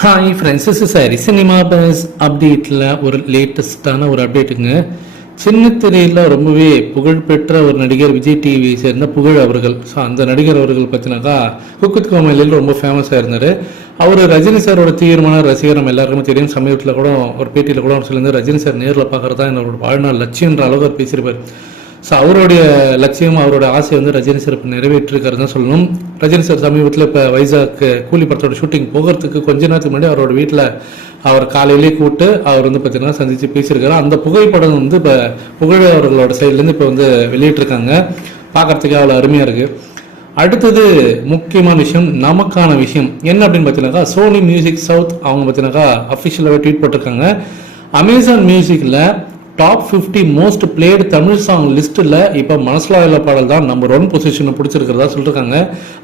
Hi friends is சாரி cinema buzz அப்டேட்டில் ஒரு லேட்டஸ்டான ஒரு அப்டேட்டுங்க சின்ன திரையில் ரொம்பவே புகழ்பெற்ற ஒரு நடிகர் விஜய் டிவியை சேர்ந்த புகழ் அவர்கள். ஸோ அந்த நடிகர் அவர்கள் பார்த்தீங்கன்னாக்கா குக்குத் கோமலில் ரொம்ப ஃபேமஸாக இருந்தார். அவர் ரஜினி சாரோட தீவிரமான ரசிகர் நம்ம எல்லாருக்குமே தெரியும். சமீபத்தில் கூட ஒரு பேட்டியில் கூட அவர் சொல்லியிருந்தார் ரஜினி சார் நேரில் பார்க்குறது தான் என்னோட வாழ்நாள் லட்சியன்ற அளவுக்கு அவர் பேசியிருப்பார். ஸோ அவருடைய லட்சியம் அவரோட ஆசை வந்து ரஜினி சார் இப்போ நிறைவேற்றிருக்காரு தான் சொல்லணும். ரஜினி சார் சமீபத்தில் இப்போ வைசாக் கூலி படத்தோட ஷூட்டிங் போகிறதுக்கு கொஞ்ச நேரத்துக்கு முன்னாடி அவரோட வீட்டில் அவர் காலையிலேயே கூப்பிட்டு அவர் வந்து பார்த்தீங்கன்னா சந்தித்து பேசியிருக்காரு. அந்த புகைப்படம் வந்து இப்போ புகழ் அவர்களோட சைட்லேருந்து இப்போ வந்து வெளியிட்டிருக்காங்க. பார்க்கறதுக்கு அவ்வளோ அருமையாக இருக்குது அடுத்தது முக்கியமான விஷயம் நமக்கான விஷயம். என்ன அப்படின்னு பார்த்தீங்கன்னாக்கா சோனி மியூசிக் சவுத் அவங்க பார்த்தீங்கன்னாக்கா அஃபிஷியலாகவே ட்வீட் போட்டிருக்காங்க. அமேசான் மியூசிக்கில் top 50 most played Tamil song லிஸ்ட்டில் இப்போ மனசுலாயில பாடல் தான் நம்பர் ஒன் பொசிஷனை பிடிச்சிருக்கிறதா சொல்லியிருக்காங்க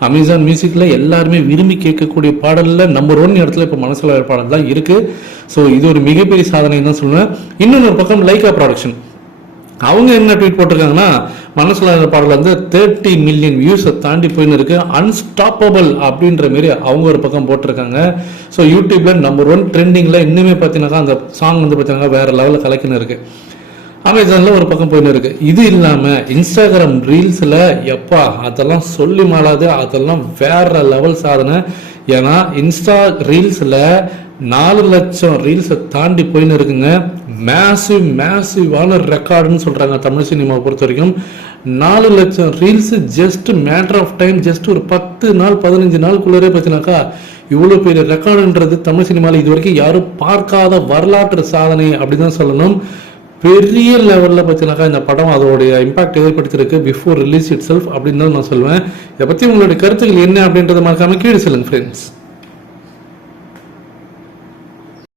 அமேசான் மியூசிக்கில் எல்லாருமே விரும்பி கேட்கக்கூடிய பாடலில் நம்பர் ஒன் இடத்துல இப்போ மனசுலாயில பாடல் தான் இருக்குது ஸோ இது ஒரு மிகப்பெரிய சாதனை தான் சொல்லுவேன். இன்னொன்று பக்கம் லைக்கா ப்ராடக்ஷன் அவங்க என்ன ட்வீட் போட்டிருக்காங்கன்னா மனசுல இருந்த பாடல் வந்து தேர்ட்டி மில்லியன் வியூஸை தாண்டி போயின்னு இருக்கு. அன்ஸ்டாப்பபிள் அப்படின்ற மாரி அவங்க ஒரு பக்கம் போட்டிருக்காங்க. ஸோ யூடியூப்ல நம்பர் ஒன் ட்ரெண்டிங்ல இன்னுமே பார்த்தீங்கன்னாக்கா அந்த சாங் வந்து பார்த்தீங்கன்னா வேற லெவலில் கலக்கின்னு இருக்கு. அமேசானில் ஒரு பக்கம் போயின்னு இருக்கு. இது இல்லாமல் இன்ஸ்டாகிராம் ரீல்ஸில் எப்பா அதெல்லாம் சொல்லி மாறாது அதெல்லாம் வேற லெவல் சாதனை. ஏன்னா இன்ஸ்டா ரீல்ஸில் நாலு லட்சம் ரீல்ஸை தாண்டி போயின்னு இருக்குங்க. மேசிவ் மேசிவான ரெக்கார்டுன்னு சொல்கிறாங்க தமிழ் சினிமாவை பொறுத்த வரைக்கும். நாலு லட்சம் reels just matter of time just ஒரு பத்து நாள் பதினஞ்சு நாளுக்குள்ளரே பார்த்தீங்கன்னாக்கா இவ்வளோ பெரிய ரெக்கார்டுன்றது தமிழ் சினிமாவில் இது வரைக்கும் யாரும் பார்க்காத வரலாற்று சாதனை அப்படின்னு தான் சொல்லணும். பெரிய லெவலில் பார்த்தீங்கன்னாக்கா இந்த படம் அதோடைய இம்பாக்ட் ஏற்படுத்தியிருக்கு பிஃபோர் ரிலீஸ் இட் செல்ஃப் அப்படின்னு தான் நான் சொல்லுவேன் இதை பற்றி உங்களுடைய கருத்துக்கள் என்ன அப்படின்றத மறக்காமல் கீழே சொல்லுங்கள் ஃப்ரெண்ட்ஸ்